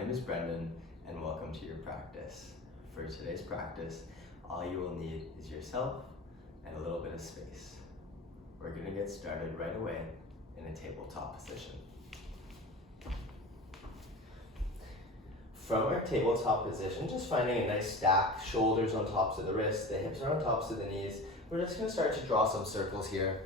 name is Brendan, and welcome to your practice. For today's practice, all you will need is yourself and a little bit of space. We're going to get started right away in a tabletop position. From our tabletop position, just finding a nice stack, shoulders on tops of the wrists, the hips are on tops of the knees. We're just going to start to draw some circles here,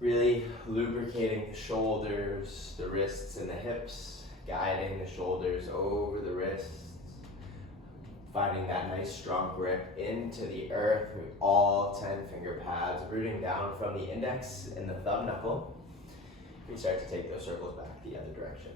really lubricating the shoulders, the wrists, and the hips, guiding the shoulders over the wrists, finding that nice strong grip into the earth with all 10 finger pads, rooting down from the index and the thumb knuckle. We start to take those circles back the other direction.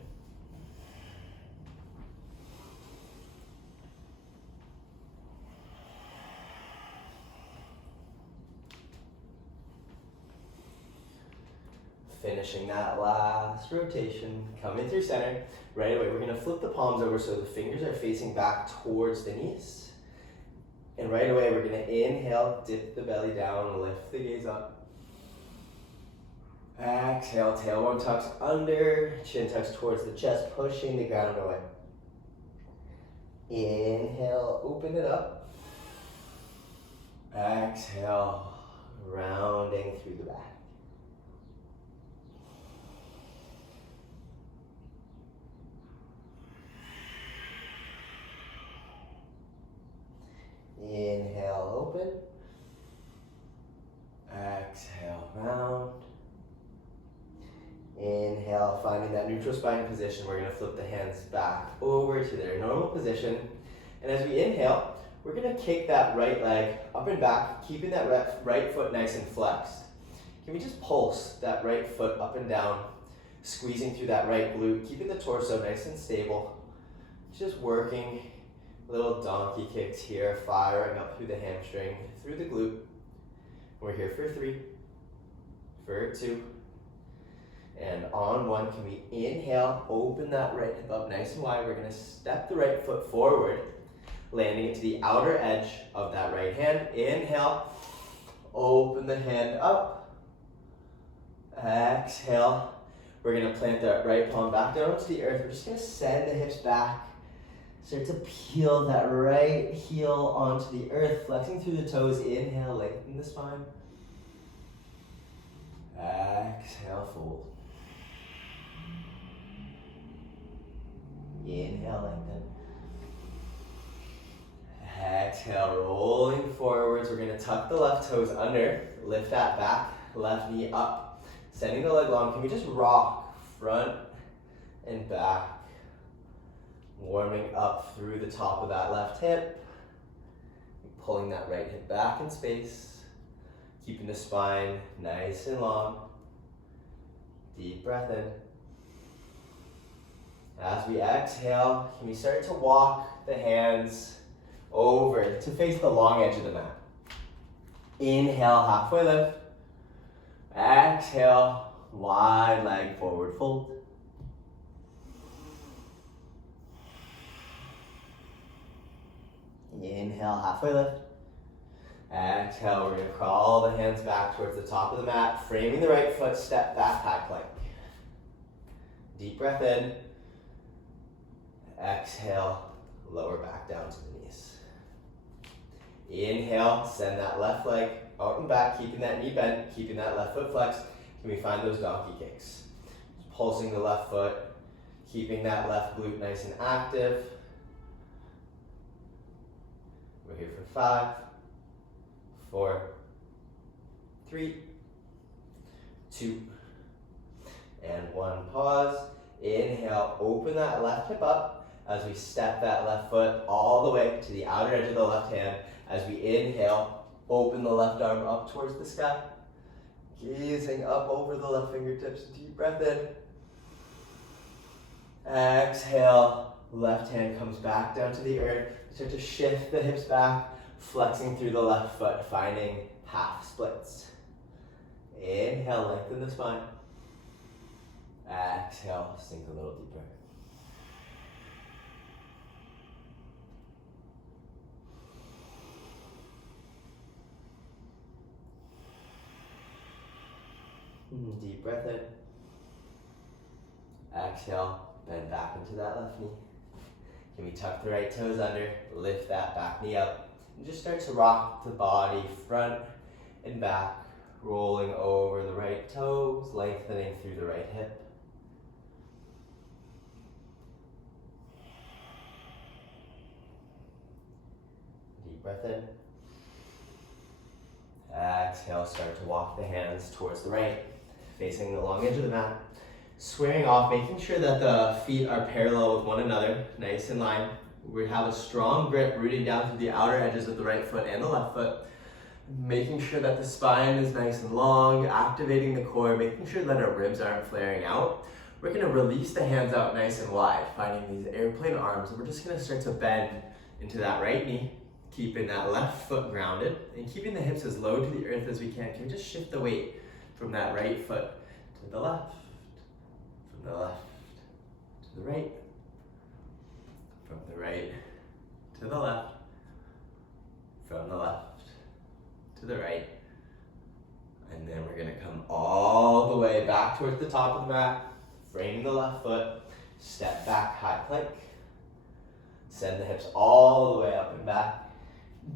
Finishing that last rotation, coming through center. Right away, we're going to flip the palms over so the fingers are facing back towards the knees. And right away, we're going to inhale, dip the belly down, lift the gaze up. Exhale, tailbone tucks under, chin tucks towards the chest, pushing the ground away. Inhale, open it up. Exhale, rounding through the back. Inhale, open. Exhale, round. Inhale, finding that neutral spine position. We're going to flip the hands back over to their normal position. And as we inhale, we're going to kick that right leg up and back, keeping that right foot nice and flexed. Can we just pulse that right foot up and down, squeezing through that right glute, keeping the torso nice and stable. Just working little donkey kicks here, firing up through the hamstring, through the glute. We're here for 3, for 2, and on 1. Can we inhale, open that right hip up nice and wide. We're going to step the right foot forward, landing it to the outer edge of that right hand. Inhale, open the hand up. Exhale. We're going to plant that right palm back down onto the earth. We're just going to send the hips back. Start to peel that right heel onto the earth, flexing through the toes. Inhale, lengthen the spine. Exhale, fold. Inhale, lengthen. Exhale, rolling forwards. We're going to tuck the left toes under, lift that back, left knee up, sending the leg long. Can we just rock front and back? Warming up through the top of that left hip, pulling that right hip back in space, keeping the spine nice and long. Deep breath in. As we exhale, can we start to walk the hands over to face the long edge of the mat? Inhale, halfway lift. Exhale, wide leg forward fold. Inhale, halfway lift. Exhale, we're going to crawl the hands back towards the top of the mat, framing the right foot, step back, high plank. Deep breath in. Exhale, lower back down to the knees. Inhale, send that left leg out and back, keeping that knee bent, keeping that left foot flexed. Can we find those donkey kicks? Pulsing the left foot, keeping that left glute nice and active. We're here for 5, 4, 3, 2, and 1. Pause. Inhale, open that left hip up as we step that left foot all the way to the outer edge of the left hand. As we inhale, open the left arm up towards the sky, gazing up over the left fingertips. Deep breath in. Exhale, left hand comes back down to the earth. Start to shift the hips back, flexing through the left foot, finding half splits. Inhale, lengthen the spine. Exhale, sink a little deeper. Deep breath in. Exhale, bend back into that left knee. Can we tuck the right toes under, lift that back knee up, and just start to rock the body front and back, rolling over the right toes, lengthening through the right hip. Deep breath in. Exhale, start to walk the hands towards the right, facing the long edge of the mat. Squaring off, making sure that the feet are parallel with one another, nice in line. We have a strong grip rooting down through the outer edges of the right foot and the left foot. Making sure that the spine is nice and long, activating the core, making sure that our ribs aren't flaring out. We're gonna release the hands out nice and wide, finding these airplane arms, and we're just gonna start to bend into that right knee, keeping that left foot grounded, and keeping the hips as low to the earth as we can. Can we just shift the weight from that right foot to the left, from the left to the right, from the right to the left, from the left to the right. And then we're gonna come all the way back towards the top of the mat, framing the left foot, step back, high plank. Send the hips all the way up and back,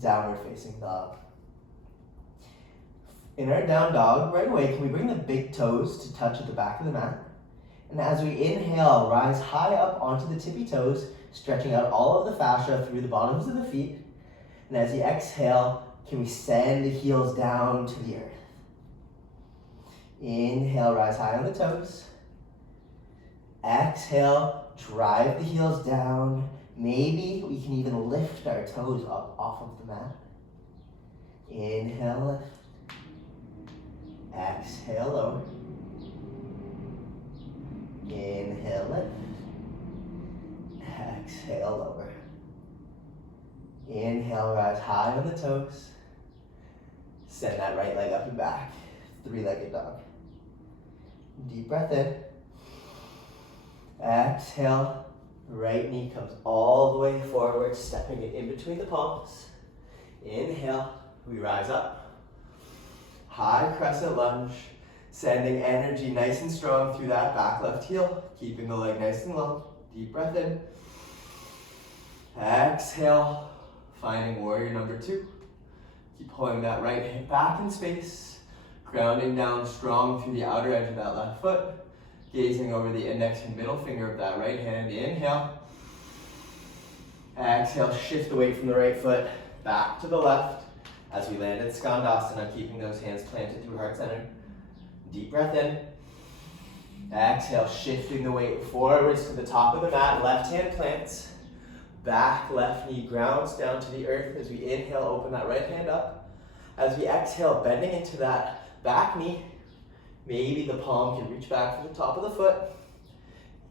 downward facing dog. In our down dog, right away, can we bring the big toes to touch at the back of the mat? And as we inhale, rise high up onto the tippy toes, stretching out all of the fascia through the bottoms of the feet. And as you exhale, can we send the heels down to the earth? Inhale, rise high on the toes. Exhale, drive the heels down. Maybe we can even lift our toes up off of the mat. Inhale, lift. Exhale, lower. Inhale, lift. Exhale, lower. Inhale, rise high on the toes. Send that right leg up and back. Three-legged dog. Deep breath in. Exhale. Right knee comes all the way forward, stepping it in between the palms. Inhale, we rise up. High crescent lunge, sending energy nice and strong through that back left heel, keeping the leg nice and long. Deep breath in. Exhale, finding warrior number 2. Keep pulling that right hip back in space, grounding down strong through the outer edge of that left foot. Gazing over the index and middle finger of that right hand. Inhale. Exhale, shift the weight from the right foot back to the left as we land in Skandasana, keeping those hands planted through heart center. Deep breath in. Exhale, shifting the weight forwards to the top of the mat. Left hand plants. Back left knee grounds down to the earth as we inhale, open that right hand up. As we exhale, bending into that back knee. Maybe the palm can reach back to the top of the foot.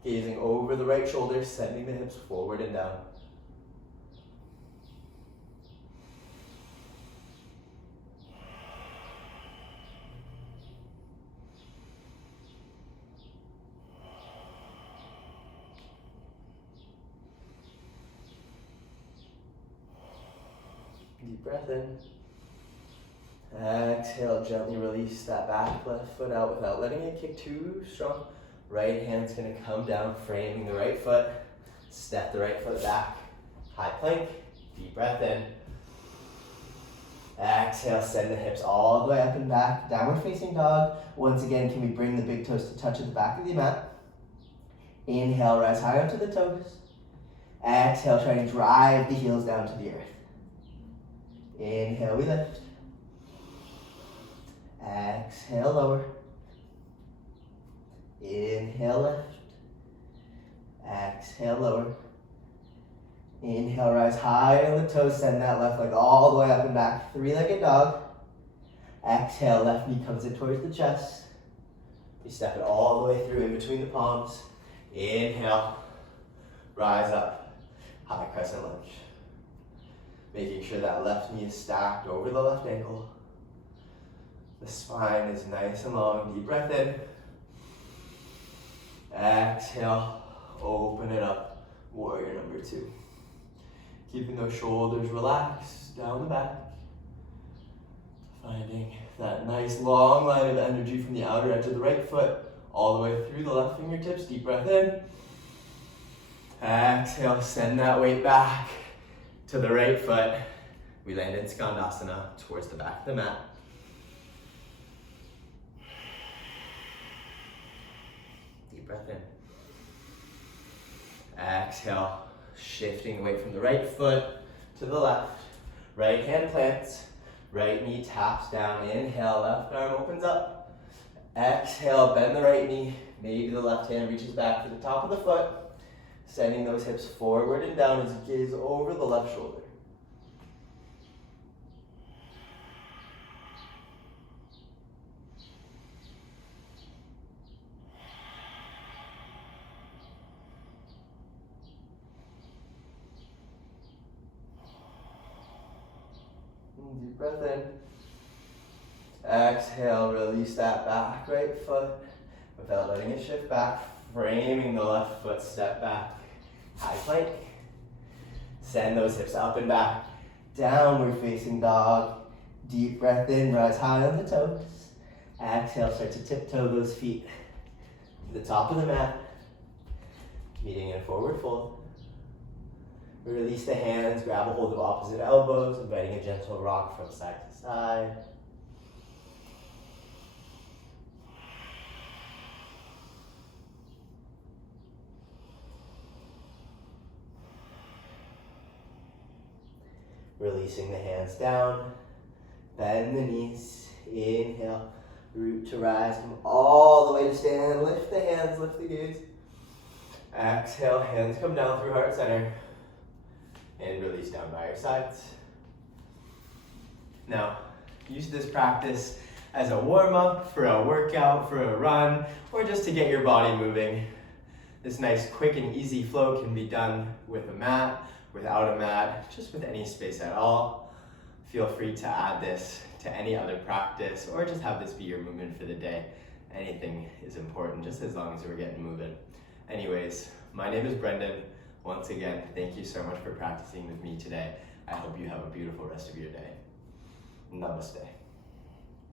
Gazing over the right shoulder, sending the hips forward and down. Deep breath in. Exhale, gently release that back left foot out without letting it kick too strong. Right hand's gonna come down, framing the right foot. Step the right foot back. High plank, deep breath in. Exhale, send the hips all the way up and back. Downward facing dog. Once again, can we bring the big toes to touch at the back of the mat? Inhale, rise high onto the toes. Exhale, try to drive the heels down to the earth. Inhale, we lift. Exhale, lower. Inhale, lift. Exhale, lower. Inhale, rise high on the toes, send that left leg all the way up and back. Three-legged dog. Exhale, left knee comes in towards the chest. You step it all the way through in between the palms. Inhale, rise up. High crescent lunge. Making sure that left knee is stacked over the left ankle. The spine is nice and long. Deep breath in. Exhale, open it up. Warrior number 2. Keeping those shoulders relaxed down the back. Finding that nice long line of energy from the outer edge of the right foot all the way through the left fingertips. Deep breath in. Exhale, send that weight back to the right foot. We land in Skandasana towards the back of the mat. Deep breath in. Exhale, shifting the weight from the right foot to the left. Right hand plants, right knee taps down. Inhale, left arm opens up. Exhale, bend the right knee. Maybe the left hand reaches back to the top of the foot. Sending those hips forward and down as you gaze over the left shoulder. Deep breath in. Exhale, release that back right foot without letting it shift back. Framing the left foot, step back. High plank. Send those hips up and back. Downward facing dog. Deep breath in, rise high on the toes. Exhale, start to tiptoe those feet to the top of the mat. Meeting in forward fold. Release the hands, grab a hold of opposite elbows, inviting a gentle rock from side to side. Releasing the hands down, bend the knees, inhale, root to rise, come all the way to stand, lift the hands, lift the gaze. Exhale, hands come down through heart center, and release down by your sides. Now, use this practice as a warm-up for a workout, for a run, or just to get your body moving. This nice, quick and easy flow can be done with a mat, without a mat, just with any space at all. Feel free to add this to any other practice or just have this be your movement for the day. Anything is important, just as long as we're getting moving. Anyways, my name is Brendan. Once again, thank you so much for practicing with me today. I hope you have a beautiful rest of your day. Namaste.